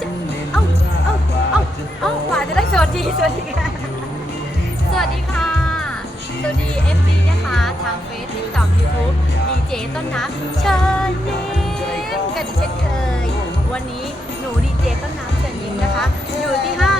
จะเอ้าเอ้าเอ้าเอ้าขวาจะได้สวัสดีสวัสดีค่ะสวัสดีค่ะ สวัสดีเอฟซีนะคะทางเฟซติ๊กต็อกยูทูบดีเจต้นน้ำเชิญยิ้มกันเช่นเคย วันนี้หนูดีเจต้นน้ำเชิญยิ้มนะคะ อยู่ที่ห้า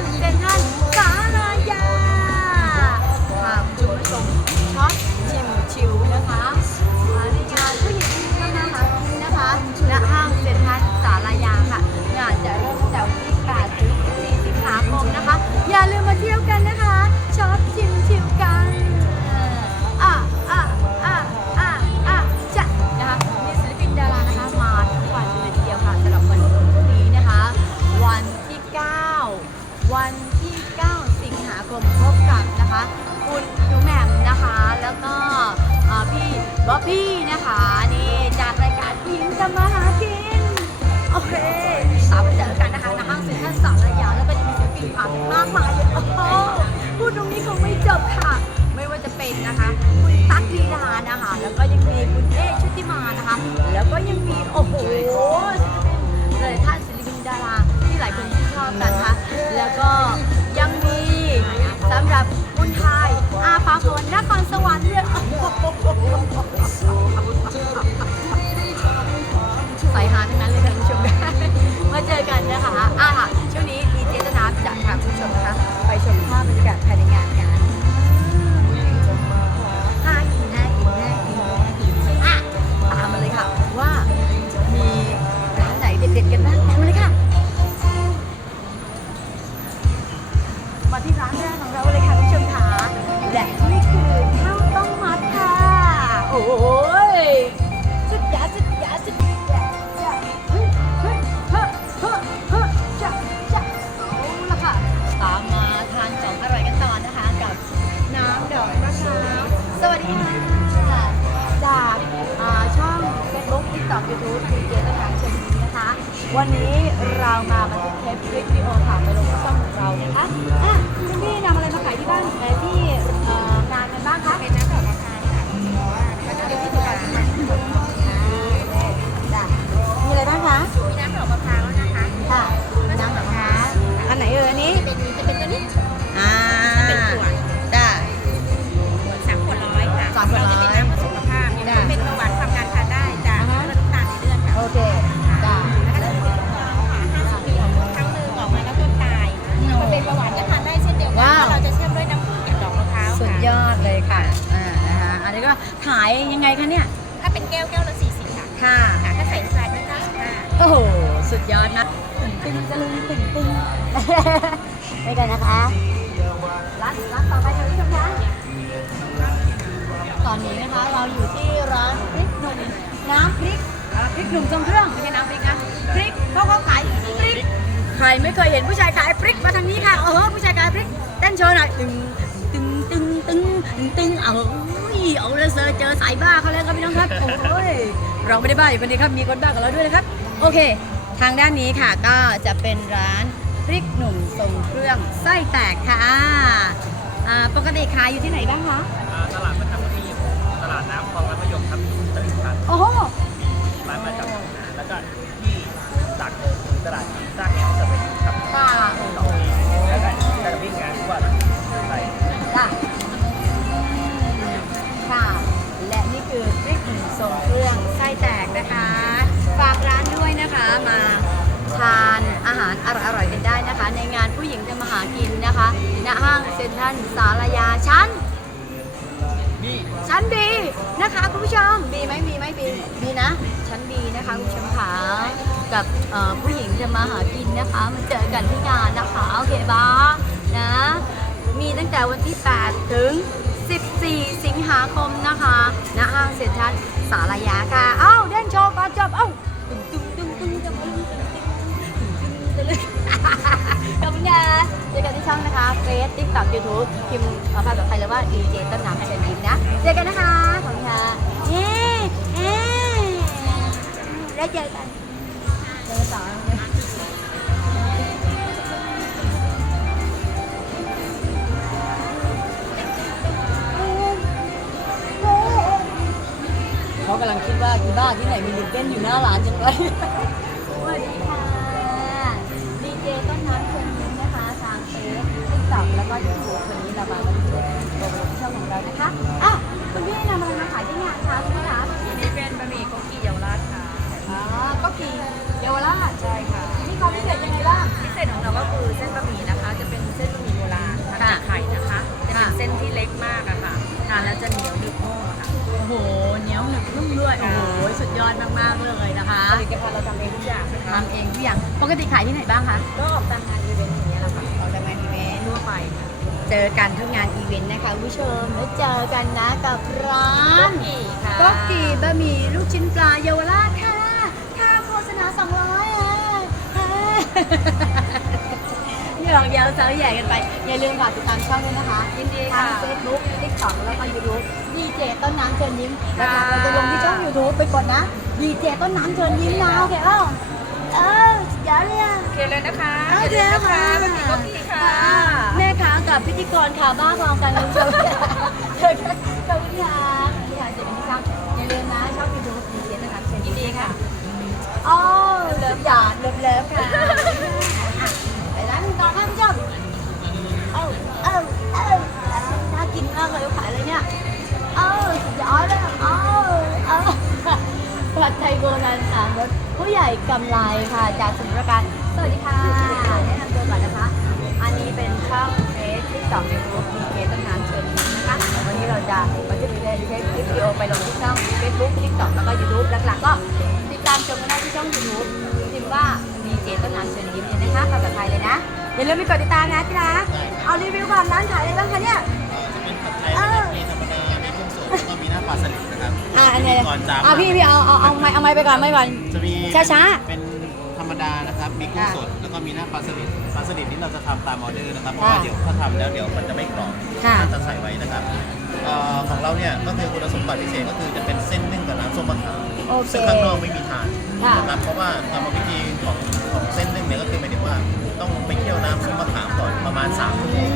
ยังมี โอ้โห มาที่ร้านแรกของเราเลยค่ะคุณผู้ชมค่ะและนี่คือข้าวต้มมัดค่ะ โอ้ยสุดยอดสุดยอดสุดยอดจ้ะเฮ้ยเฮ้ยเฮ้ยเฮ้ยเฮ้ยจ้ะจ้ะเอาละค่ะตามมาทานของอร่อยกันต่อนะคะกับน้ำดอกมะพร้าวสวัสดีค่ะจากอ่าช่อง Facebook TikTok YouTube ดีเจต้นน้ำเชิญยิ้มนะคะ วันนี้เรามาบันทึกเทปคลิปวิดีโอค่ะไปลงที่ช่องของเรานะคะอะ 一般。 ขายยังไงคะเนี่ย ถ้าเป็นแก้วแก้วละสี่สิบค่ะค่ะค่ะถ้าใส่น้ำตาลก็เก้าสิบห้าโอ้โหสุดยอดนะตึงตึงตะลึงตึงตึงไปกันนะคะร้านร้านต่อไปค่ะคุณผู้ชมคะตอนนี้นะคะเราอยู่ที่ร้านพริกหนุ่มน้ำพริกอ่าพริกหนุ่มทรงเครื่องไม่ใช่น้ำพริกนะพริกเพราะเขาขายพริกใครไม่เคยเห็นผู้ชายขายพริกมาทางนี้ค่ะโอ้โหผู้ชายขายพริกเต้นโชว์หน่อยตึงตึงตึงตึงตึงตึงเอาโอ้ย เอาเลยเซอร์เจอสายบ้าเขาแล้วครับพี่น้องครับโอ้ยเราไม่ได้บ้าอยู่คนเดียวครับมีคนบ้ากับเราด้วยนะครับ โอเค ทางด้านนี้ค่ะก็จะเป็นร้านพริกหนุ่มทรงเครื่องไส้แตกค่ะอ่าปกติขายอยู่ที่ไหนบ้างคะ อ่าตลาดประจำวันที่ตลาดน้ำคลองรัฐมยมครับตลิ่งชัน โอ้โห แต่วันที่ 8 ถึง 14 สิงหาคมนะคะณห้างเซ็นทรัลสารยาค่ะ เอ้าเด่นโชว์ก่อนจบ เอ้าตึ้งตึ้งตึ้งตึ้งตึ้งตึ้งตึ้งตึ้งตึ้งตึ้งตึ้งขอบคุณค่ะเจอกันที่ช่องนะคะเฟซติ๊กต็อกยูทูบพิมพ์ภาษาแบบไทยหรือว่าดีเจต้นน้ำเชิญยิ้มนะ เจอกันนะคะ ขอบคุณค่ะเย้เย้แล้วเจอกัน กำลังคิดว่าอีบ้าที่ไหนมีลิปเต้นอยู่หน้าร้านจังเลยสวัสดีค่ะดีเจต้นน้ำเชิญยิ้มคะทางเซติ๊ต็อแล้วก็ยูทูบนนี้เรามาบรรจุโชั่นของเรานะคะอะคุณพี่นำอะไรมาขายที่งานคะคุณคะอันนี้เป็นบะหมี่ก๊กกีเยาวราชกุ๊กกีเยาวราชใช่ค่ะนี่ควพิเศษยังไงบ้าพิเศษของเราก็คือเส้นบะหมี่นะคะ จะเป็นเส้นบะหมี่โบราณใส่ไข่นะคะเส้นที่เล็กมากอะค่ะทานแล้วจะเหนียวหนึบนุ่ค่ะโอ้โห นียวหนึบนุ่มด้วย โอ้โห สุดยอดมาก ๆ เลยนะคะผลิตภัณฑ์เราทำเองทุกอย่างนะคะ ทำเองทุกอย่าง ปกติขายที่ไหนบ้างคะ ก็ออกตามงานอีเวนต์อย่างเงี้ยแหละค่ะออกจากงานอีเวนต์ทั่วไปค่ะเจอกันทุกงานอีเวนต์นะคะคุณผู้ชมแล้วเจอกันนะกับร้านกี่ค่ะก็กี่บะหมี่ลูกชิ้นปลาเยาวราชค่ะ ค่าโฆษณา200อะหยอกเย้าเจ้าใหญ่กันไป อย่าลืมฝากติดตามช่องด้วยนะคะ ยินดีทาค่ะงเฟซบุ๊กติ๊กต็อกแล้วก็ยูทูบดี เจต้นน้ำเชิญยิ้มค่ะเราจะลงที่ช่องยูทูบไปกดนะดีเจต้นน้ำเชิญยิ้มนะโอเคเปล่าเออสุดยอดเลยอะโอเคเลยนะคะโอเคอย่าลืมนะคะค่ะบะหมี่กุ๊กกี้ค่ะ แม่ค้ากับพิธีกรข่าวบ้าพร้อมกันคุณผู้ชมเจอกันกับวิทยาวิทยาเจอกันที่ช่องอย่าลืมนะช่องยูทูบดีเจต้นน้ำเชิญยิยิ้นมดีค่ะ อ๋อเลิฟหยาดเลิฟ ผัดไทยโบราณสามรสผู้ใหญ่กำไรค่ะ จากสมุทรปราการสวัสดีค่ะแนะนำตัวก่อนนะคะ อันนี้เป็นช่องเฟซที่ต่อในกลุ่มดีเคต้นน้ำเชิญยิ้มนะคะ วันนี้เราจะบันทึกวิดีโอคลิปวิดีโอไปลงที่ช่องเฟซบุ๊กทิกตอกแล้วก็ยูทูบหลักๆก็ติดตามชมกันได้ที่ช่องยูทูบพิมพ์ว่าดีเจต้นน้ำเชิญยิ้มเนี่ยนะคะภาษาไทยเลยนะอย่าลืมไปกดติดตามนะที่รักเอารีวิวก่อนร้านขายอะไรบ้างคะเนี่ย ก่อนจามอ่าพี่พี่เอาเอาเอาไม้เอาไม้ไปก่อนไม้ก่อน จะมีช้าๆเป็นธรรมดานะครับ มีกุ้งค่ะสด แล้วก็มีหน้าปลาสลิด ปลาสลิดนี่เราจะทำตามออเดอร์นะครับ เพราะค่ะว่าเดี๋ยวถ้าทำแล้วเดี๋ยวมันจะไม่กรอบค่ะ ถ้าจะใส่ไว้นะครับเอ่อของเราเนี่ยก็คือคุณสมบัติพิเศษก็คือจะเป็นเส้นนึ่งกับน้ำส้มมะขามโอเค ซึ่งข้างนอกไม่มีทานค่ะ นะครับ เพราะว่ากรรมวิธีของของเส้นนึ่งเนี่ยก็คือหมายถึงว่าต้องไปเคี่ยวน้ำส้มมะขามก่อนประมาณ3ชั่วโมง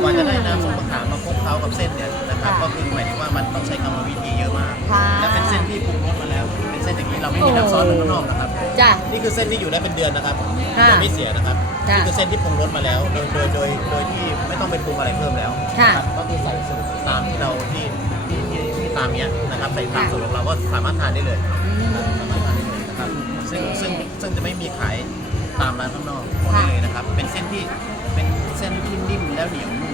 กว่าจะได้น้ำส้มมะขามมาคลุกเคล้ากับเส้นเนี่ยนะ ครับ ก็คือหมายถึงว่ามันต้องใช้กรรมวิธีเยอะมาก ค่ะ และเป็นเส้นที่ปรุงรสมาแล้ว เป็นเส้นอย่างนี้เราไม่มีน้ำซอสเหมือนข้างนอกนะครับ จ้ะ นี่คือเส้นที่อยู่ได้เป็นเดือนนะครับค่ะโดยไม่เสียนะครับจ้ะนี่คือเส้นที่ปรุงรสมาแล้ว โดยโดยโดยโดยที่ไม่ต้องไปปรุงอะไรเพิ่มแล้วค่ะ นะครับก็คือใส่สูตรตามที่เราที่ที่ที่ที่ตามเนี้ยนะครับใส่ตามสูตรของเราก็สามารถทานได้เลยนะครับสามารถทานได้เลยนะครับ ซึ่งซึ่งซึ่งจะไม่มีขายตามร้านข้างนอกบอกได้เลยนะครับ เป็นเส้นที่เป็นเส้นที่นิ่มแล้วเหนียวนุ่ม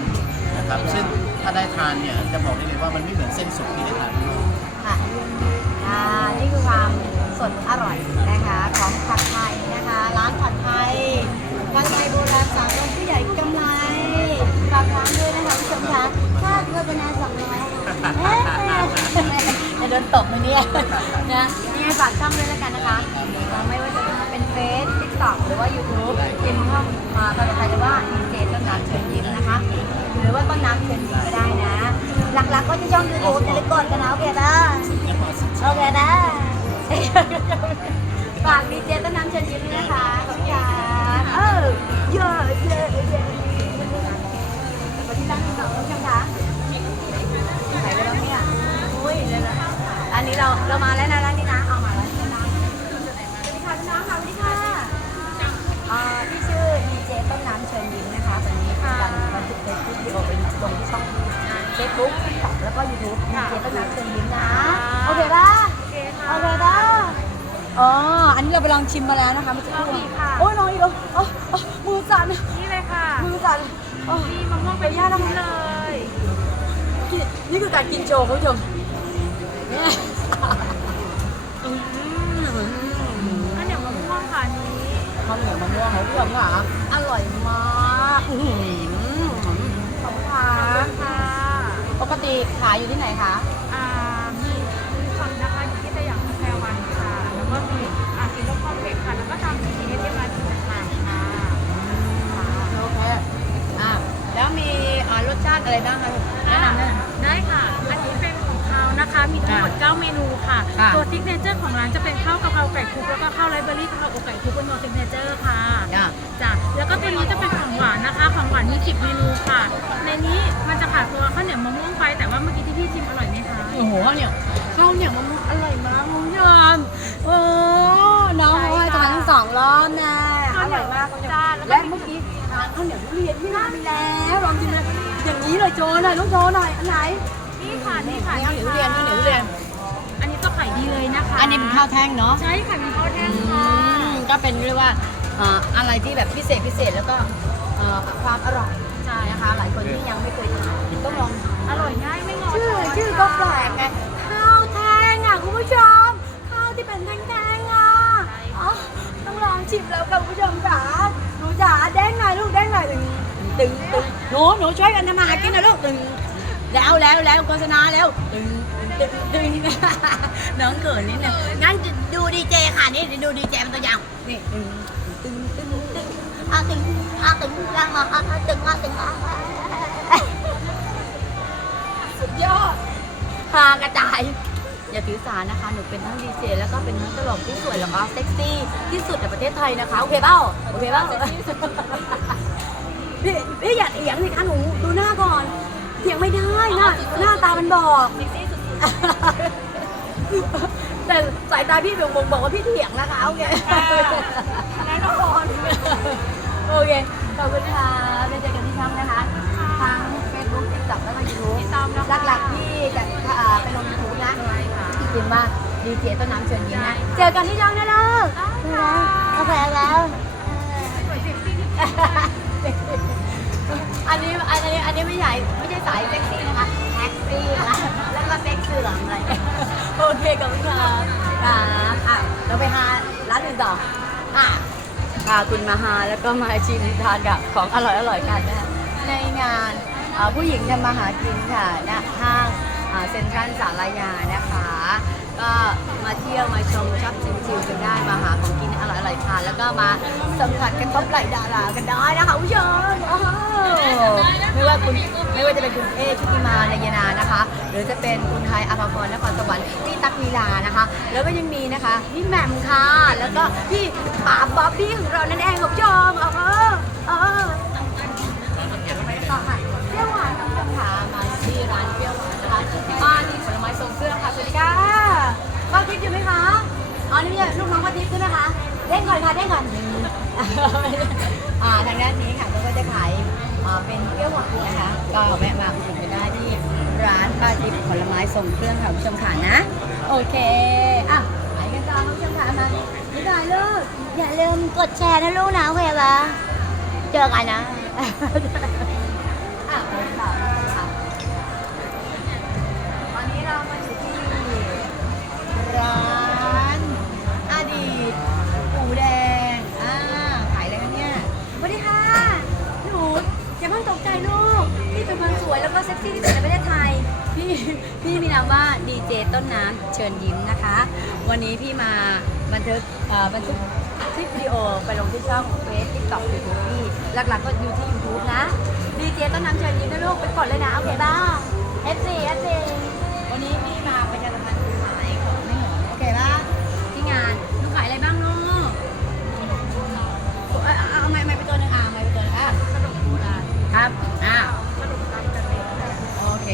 นะ ครับ ซึ่งถ้าได้ทานเนี่ยจะบอกได้เลยว่ามันไม่เหมือนเส้นสุกที่ได้ทานข้านอกค่ะอ่านี่คือความสดอร่อยนะคะของผัดไทยนะคะ ร้านผัดไทยผัดไทยโบราณสามรสผู้ใหญ่กำไรฝากร้านด้วยนะคะผู้ชมคะถ้าเพื่อเป็นนายสองร้อยจะโดนตบไหมเนี่ยนะนี่ฝากช่องด้วยแล้วกันนะคะไม่ว่าจะเป็นเฟซทิกตอกหรือว่ายูทูบพิมพ์เข้ามาภาษาไทยหรือว่าดีเจต้นน้ำเชิญยิ้มนะคะ รือว่าต้นน้ำเชิญยิ้มก็ได้นะ หลักๆก็ที่ช่องยูทูบจะได้กดกันนะโอเคนะโอเคนะฝากดีเจต้นน้ำเชิญยิ้มด้วยนะคะขอบคุณค่ะเออเยอะเยอะเยอะไปที่ร้านที่สองแล้วใช่ไหมคะไหนไปแล้วเนี่ยอุ้ยเดี๋ยวนะอันนี้เราเรามาแล้วนะร้านนี้นะเอามาแล้วนะสวัสดีค่ะพี่น้องค่ะสวัสดีค่ะอ่าพี่ชื่อดีเจต้นน้ำ บุ๊กติ๊กต็อกแล้วก็ยูทูบดีเจต้นน้ำเชิญยิ้มนะ โอเคป่ะโอเคค่ะ โอเคนะอ๋อ อันนี้เราไปลองชิมมาแล้วนะคะเมื่อสักครู่ลองอีกค่ะ โอ้ยน้องอีกแล้วโอ้โอ้มือสั่นนี่เลยค่ะมือสั่นโอ้มีมะม่วงเป็นย่าทั้งเลย กินนี่คือการกินโชว์คุณผู้ชมเนี่ยอืมข้าวเหนียวมะม่วงค่ะอันนี้ ข้าวเหนียวมะม่วงของพี่ชมค่ะอร่อยมากอื้อหือขอบคุณค่ะ ค่ะ ปกติขายอยู่ที่ไหนคะ อ่ามีมีคนนะคะอยู่ที่สยามสแควร์วันค่ะ แล้วก็มีอ่าซิลโลคอมเพล็กซ์ค่ะ แล้วก็ตามที่ทีเอสเอ็มอาร์ทีต่างๆค่ะโอเค อะ แล้วมีอ่ารสชาติอะไรบ้างคะแนะนำแนะนำได้ค่ะ อันนี้เป็นของเขานะคะ มีทั้งหมด 9 เมนูค่ะ ค่ะ ตัวซิกเนเจอร์ของร้านจะเป็นข้าวกะเพราไก่คลุกแล้วก็ข้าวไรเบอรี่กะเพราอกไก่คลุกเป็นตัวซิกเนเจอร์ค่ะจ้ะจ้ะแล้วก็ตัวนี้จะเป็น ของหวานนะคะของหวานมี10เมนูค่ะ ในนี้มันจะขาดตัวข้าวเหนียวมะม่วงไป แต่ว่าเมื่อกี้ที่พี่ชิมอร่อยไหมคะโอ้โหข้าวเหนียวข้าวเหนียวมะม่วงอร่อยมากคุณผู้ชมโอ้น้องเขาให้ทานทั้งสองรอบนะอร่อยมากคุณผู้ชมจ้าแล้วก็และเมื่อกี้ทานข้าวเหนียวทุเรียนที่ร้านมีแล้วลองกินเลยอย่างนี้เลยโจหน่อยต้องโจหน่อยอันไหนนี่ค่ะนี่ค่ะข้าวเหนียวทุเรียนข้าวเหนียวทุเรียนอันนี้ก็ขายดีเลยนะคะ อันนี้เป็นข้าวแท่งเนาะใช่ค่ะเป็นข้าวแท่งอืค่ะมก็เป็นเรียกว่าเอ่ออะไรที่แบบพิเศษพิเศษแล้วก็เอ่อ ความอร่อยใช่นะคะ หลายคนที่ยังไม่เคยทานต้องลองอร่อยง่ายไม่งอชื่อชื่อก็แปลกไงข้าวแท่งอะคุณผู้ชมข้าวที่เป็นแท่งๆอะอ๋อต้องลองชิมแล้วค่ะคุณผู้ชมจ๋าหนูจ๋าแดงหน่อยลูกแดงหน่อยตึงตึงตึงหนูหนูช่วยกันทำมาหากินนะลูกตึงแล้วแล้วแล้วโฆษณาแล้วตึงตึงตึงน้องเขินนิดนึงงั้นดูดีเจค่ะนี่ดูดีเจเป็นตัวอย่างนี่ตึงตึงตึงตึง อะตึงอะตึงยังมาอะตึงอะตึงอะสุดยอดฮากระจายอย่าถือสานะคะ หนูเป็นทั้งดีเจแล้วก็เป็นทั้งตลกที่สวยแล้วก็เซ็กซี่ที่สุดในประเทศไทยนะคะ โอเคเปล่าโอเคเปล่าพี่พี่อย่าเถียงสิคะหนูดูหน้าก่อนเถียงไม่ได้หน้าหน้าตามันบอกแต่สายตาพี่บ่งบอกบอกว่าพี่เถียงนะคะโอเคแน่นอน โอเค ขอบคุณค่ะได้เจอกันที่ช่องนะคะทั้ง Facebook TikTok แล้วก็ YouTube ติดตามนะคะหลักๆที่จะเอ่อเป็นลงยูทูบนะใช่ค่ะจริงว่าดีเจต้นน้ำเชิญยิ้มนะ เจอกันที่ช่องนะลูกกาแฟแล้วอันนี้อันนี้อันนี้ไม่ใช่ไม่ใช่สายเซ็กซี่นะคะแท็กซี่นะแล้วก็เซ็กเสื่อมอะไรโอเคขอบคุณค่ะค่ะอะเราไปหาร้านอื่นต่ออะพาคุณมาหาแล้วก็มาชิมทานกับของอร่อยอร่อยๆกันนะในงานผู้หญิงทำมาหากินค่ะณห้างเซ็นทรัลสารยานะคะ ก็มาเที่ยวมาชมชอบชิมๆกันได้มาหาของ กินอร่อยๆทานแล้วก็มาสัมผัสกระทบไหลดารากันได้นะคะผู้ชมโอ้โหไม่ว่าคุณไม่ว่าจะเป็นคุณเอชุติมานายนานะคะ หรือจะเป็นคุณไทยอภพรนครสวรรค์พี่ตักลีลานะคะ แล้วก็ยังมีนะคะพี่แหม่มค่ะ แล้วก็พี่ป๋าบ๊อบบี้ของเรานั่นเองคุณผู้ชมเออเออต่อค่ะเปรี้ยวหวานคุณผู้ชมค่ะมาที่ร้านเปรี้ยวหวานนะคะบ้านผลไม้ทรงเครื่องค่ะสวัสดีค่ะป้าทิพย์อยู่ไหมคะอ๋อนี่ไม่ใช่ลูกน้องป้าทิพย์ใช่ไหมคะ เด้งก่อนค่ะเด้งก่อนอ่าทางด้านนี้ค่ะก็จะขายอ่าเป็นเปรี้ยวหวานนะคะ ก็แวะมาอุดหนุนกันได้ที่ร้านป้าทิพย์ผลไม้ส่งเครื่องค่ะคุณผู้ชมค่ะนะ โอเคอะไปกันต่อคุณผู้ชมค่ะมาไม่ได้ลูกอย่าลืมกดแชร์นะลูกนะโอเคปะเจอกันนะ ใจลูกพี่เป็นคนสวยแล้วก็เซ็กซี่ที่สุดในประเทศไทย พี่พี่มีนามว่าดีเจต้นน้ำเชิญยิ้มนะคะ วันนี้พี่มาบันทึกเอ่อบันทึกคลิปวิดีโอไปลงที่ช่องเฟซติ๊กต็อกยูทูบพี่หลักๆก็อยู่ที่ YouTube นะดีเจต้นน้ำเชิญยิ้มนะลูกไปกดเลยนะโอเคบ้าง F4 F4 วันนี้พี่มาประชาสัมพันธ์ขายของไม่หมดโอเคป่ะที่งาน ครับอ่าโอเค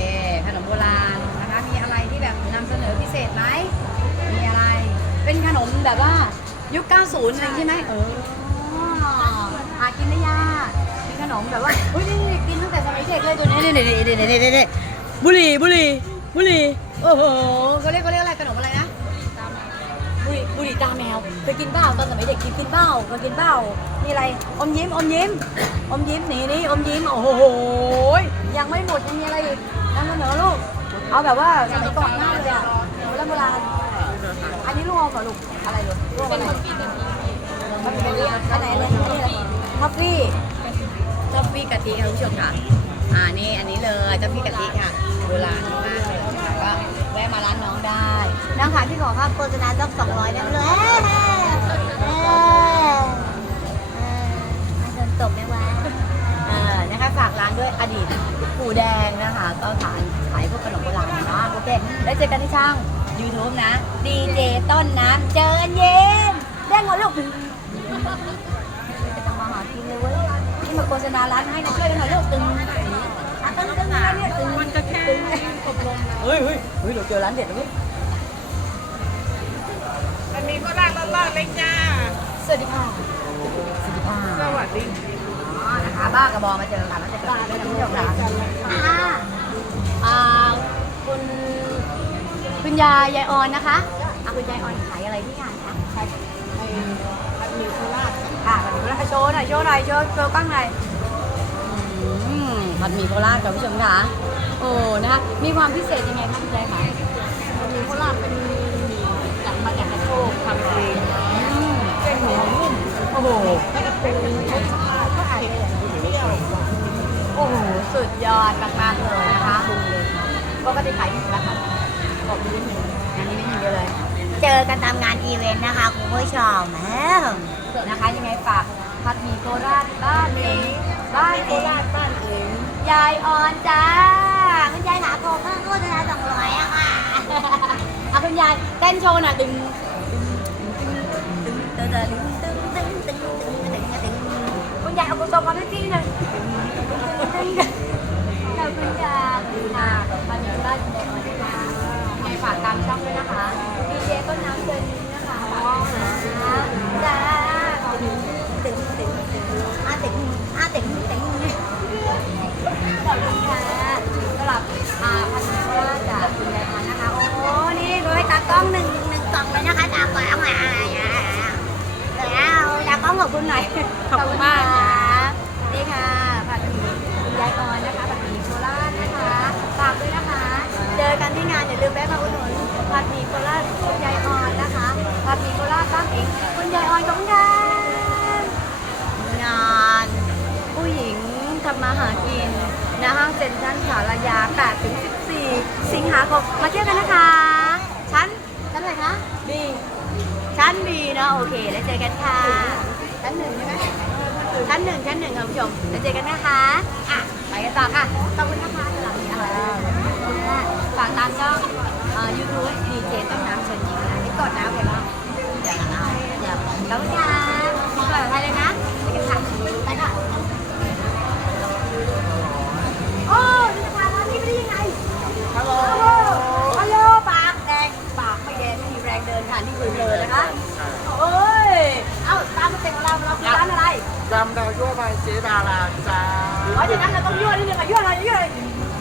ขนมโบราณนะคะ มีอะไรที่แบบนำเสนอพิเศษไหม มีอะไร เป็นขนมแบบว่ายุค 90อะไรใช่ไหมเออหากินได้ยากเป็นขนมแบบว่า อุ้ยนี่นี่กินตั้งแต่สมัยเด็กเลยตัวนี้นี่นี่นี่นี่นี่นี่นี่บุหรี่บุหรี่บุหรี่โอ้โหเขาเรียกเขาเรียก บุหรี่บุหรี่ตาแมวเคยกินเปล่าตอนสมัยเด็กกินกินเปล่าเคยกินเปล่ามีอะไรอมยิ้มอมยิ้มอมยิ้มนี่นี่อมยิ้มโอ้โหยังไม่หมดยังมีอะไรอีกนำเสนอลูกเอาแบบว่าสมัยก่อนหน้าเลยอะโบราณโบราณอันนี้ลูกเอาก่อลูกอะไรลูกลูกอะไรมันเป็นอันไหนเลยนี่เลยท็อฟฟี่ท็อฟฟี่กะทิค่ะคุณผู้ชมค่ะอ่านี่อันนี้เลยท็อฟฟี่กะทิค่ะโบราณมากเลยค่ะก็แวะ มาร้านน้องได้น้องค่ะพี่ขอค่าโฆษณาสักสองร้อยได้ไหมเลยเออเออมาโดนตบไหมวะเออนะคะฝากร้านด้วยอดีตปู่แดงนะคะ ก็ขายขายพวกขนมโบราณเนาะโอเคแล้วเจอกันที่ช่าง YouTube นะดีเจต้นน้ำเจอกันเย็นเด้งหัวลูกจะมาหากินเลยเว้ยนี่มาโฆษณาร้านให้นะช่วยกันหน่อยลูกตึง อะตึงตึงอะไรเนี่ยตึงมันก็แค่ตึงอบรมเฮ้ยเฮ้ยเฮ้ยเราเจอร้านเด็ดแล้วเว้ยมันมีฝรั่งร้อนๆเลยจ้าสวัสดีค่ะ สวัสดีค่ะสวัสดีอ๋อนะคะบ้ากระบอมาเจอค่ะมาเจอกันด้วยนะคุณผู้ชมค่ะอ่าอ่าคุณคุณยายยายออนนะคะอะคุณยายออนขายอะไรที่งานคะขายไอ้ผัดหมี่โคราชค่ะผัดหมี่โคราชโชว์หน่อยโชว์หน่อยโชว์โชว์กล้องหน่อยอืม ผัดหมี่โคราชค่ะคุณผู้ชมค่ะโอ้นะคะมีความพิเศษยังไงคะคุณยายคะมีโคราชเป็นจากมาจากกระโชกทำเองอืมเส้นเหนียวนุ่มโอ้โหแล้วก็เป็นรสชาติก็อาจจะเปรี้ยวโอ้โหสุดยอดมากๆเลยนะคะปกติขายที่ราคาบอกนิดนึงอันนี้ไม่มีเดียวเลย เจอกันตามงานอีเวนต์นะคะคุณผู้ชมแหมนะคะยังไงฝากผัดหมี่โคราชบ้านเองบ้านโคเองราชบ้านเอง ยายออนจ้าคุณยายขาโกงข้างน้นนะสองร้อยอะค่ะเอาคุณยายเต้นโชว์หน่อยดึงคุณยายเอากระสอบมาให้พี่หน่อยขอบคุณยายค่ะมาถึงบ้านจะมายออนนะคะไงฝากตามช่องด้วยนะคะพี่เจต้นน้ำเชิญยิ้นะคะฝากนะจ้าขอบตึงตึงตึงอาตึงอาตึงตึง ขอบคุณค่ะสำหรับอ่าพันธุ์โคราชจากคุณยายพันธุ์นะคะ โอ้โหนี่ดูให้ตากล้องหนึ่งหนึ่งกล่องเลยนะคะตากล้องอะแล้วตากล้องขอบคุณหน่อยขอบคุณมากค่ะนี่ค่ะผัดหมี่คุณยายออนนะคะผัดหมี่โคราชนะคะฝากด้วยนะคะ เจอกันที่งานอย่าลืมแวะมาอุดหนุนผัดหมี่โคราชคุณยายออนนะคะผัดหมี่โคราชบ้านเองคุณยายออนขอบคุณค่ะงาน ผู้หญิงทำมาหากิน ณห้างเซ็นทรัลสารยา8ถึง14 สิงหาคมมาเที่ยวกันนะคะ ชั้นชั้นอะไรคะดีชั้นดีนะโอเค แล้วเจอกันค่ะ ชั้นหนึ่งใช่ไหมชั้นหนึ่งชั้นหนึ่งค่ะคุณผู้ชมแล้วเจอกันนะคะอะไปกันต่อค่ะขอบคุณนะคะสำหรับนี้อะไรฝากตามช่องยูทูบดีเจต้นน้ำเชิญยิ้มนะที่กดนะโอเคป่ะอย่าละอย่าขอบคุณค่ะขอบคุณอะไรเลยนะ อคะโอ้ย เอาตามสเต็ปของเราเราคือร้านอะไรยำดาวยั่วใบเจดาราจ้าเพราะฉะนั้นเราต้องยั่วนิดนึงอะยั่วอะไรยั่วอะไร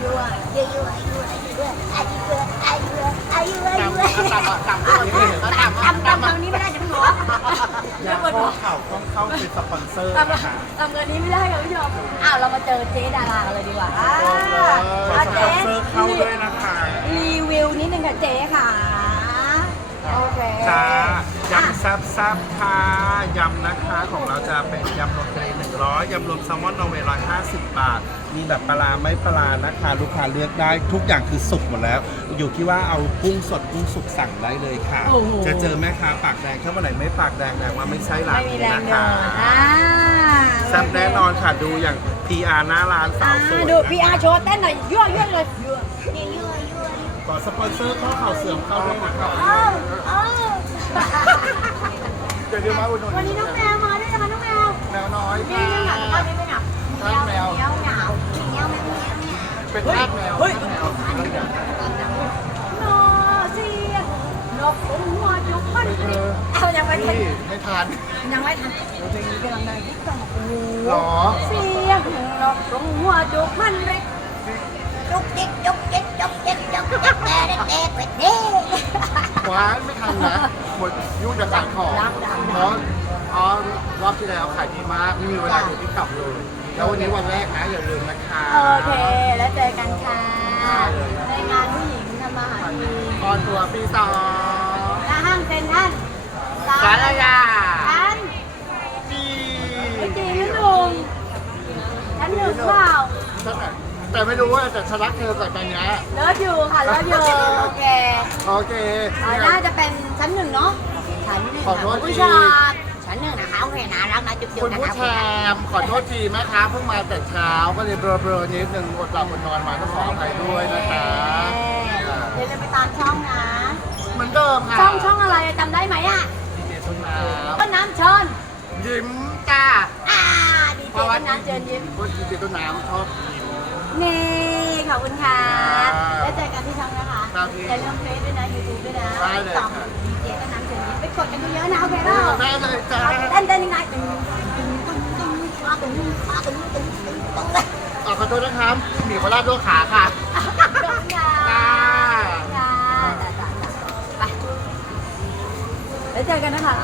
ยั่วยั่วยั่วยั่วยั่วอายุยั่วอายุยั่วอายุยั่วยั่วต่ำต่ำต่ำต่ำต่ำต่ำต่ำนี้ไม่ได้จะมึงหัวอย่าเข้าข่าวต้องเข้าเป็นสปอนเซอร์นะคะต่ำเงินนี้ไม่ได้ค่ะพี่ยอมอ้าวเรามาเจอเจ๊ดารากันเลยดีกว่าอ่าเจ๊เข้าด้วยนะคะรีวิวนิดนึงค่ะเจ๊ค่ะ โอเคจ้ายำซับซับค่ะยำนะคะของเราจะเป็นยำรวมทะเล100ยำรวมแซลมอนนอร์เวย์150บาท มีแบบปลาร้าไม่ปลาร้านะคะ ลูกค้าเลือกได้ทุกอย่างคือสุกหมดแล้ว อยู่ที่ว่าเอากุ้งสดกุ้งสุกสั่งได้เลยค่ะ โอ้โห จะเจอแม่ค้าปากแดงถ้าวันไหนไม่ปากแดงแดงว่าไม่ใช่ร้านไม่มีนี้แรงนะเดิคะนอ่าแซ่บแน่นอนค่ะดูอย่าง PR หน้าร้านสาวสวยดูนะคะ พีอาร์โชว์เต้นหน่อยยั่วยั่วเลยยั่ว ก่อสปอนเซอร์ข้อข่าวเสื่อมเข้าด้วยนะครับเอ้าเอ้เดี๋ยววมาอุดหนุนวันนี้น้องแมวมาด้วยนะคะน้องแมวแมวน้อยนี่ค่ะไม่หนักไม่หนาวแมวแมวหนาวแมวแมวเป็นทาสแมวเฮ้ยนอสีนกหัวจุกคนเอายังไม่ทันไม่ทัยังไม่ทันเราจะกำลังได้ที่ตอบหรอเสียงนกหัวจุกมันเล็กจุกจิกจุกจิก จุกจิกจุกจิกแต่เด็กเด็กเด็กเด็กว้ายไม่ทันนะ หมดยุ่งจากขายของดังดังเพราะอ๋อรอบที่แล้วขายดีมากไม่มีเวลาเดี๋ยวที่กลับเลย แล้ววันนี้วันแรกนะอย่าลืมนะคะโอเค แล้วเจอกันค่ะในงานผู้หญิงทำมาหากินออนตัวปีสองหน้าห้างเซ็นทรัลสารยาชั้นปีไม่จริงนะหนุ่มชั้นหนึ่งเปล่า แต่ไม่รู้ว่าจะชนะเธอก่อนตอนเนี้ยเลิศอยู่ค่ะเลิศอยู่โอเคโอเคอ่าน่าจะเป็นชั้นหนึ่งเนาะชั้นหนึ่งขอโทษผู้ทีชายชั้นหนึ่งนะคะโอเคนะรักนะจุ๊บคุณๆนะผู้คะชมขอโทษทีแม่ค้าเพิ่งมาแต่เช้าก็เลยเบลอๆนิดนึงอดหลับอดนอนมาต้องขออภัยด้วยนะคะเดี๋ยวเราไปตามช่องนะ เหมือนเดิมค่ะช่องช่องอะไรจำได้ไหมอะดีเจต้นน้ต้นน้ำเชิญำยิ้มจ้าอ่าดีเจต้นน้ำเชิญยิ้มเพราะดีเจต้นน้ำชอบยิ้ม นี่ขอบคุณค่ะครับแล้วเจอกันที่ช่องนะคะครับพี่อย่าลืมเฟซด้วยนะยูทูบด้วยนะได้เลยสองครับ ดีเจต้นน้ำเชิญยิ้มไปกดกันเยอะๆนะโอเคเปล่าได้เลยจ้าเต้นเต้นยังไงตึงตึงตึงตึงตึงตึงตึงตึงอโทษนะครับหมีโคราชลวกขาค่ะขอบคุณค่ะจ้าจ้าจ้าจ้าจ้าไปแล้วเจอกันนะคะ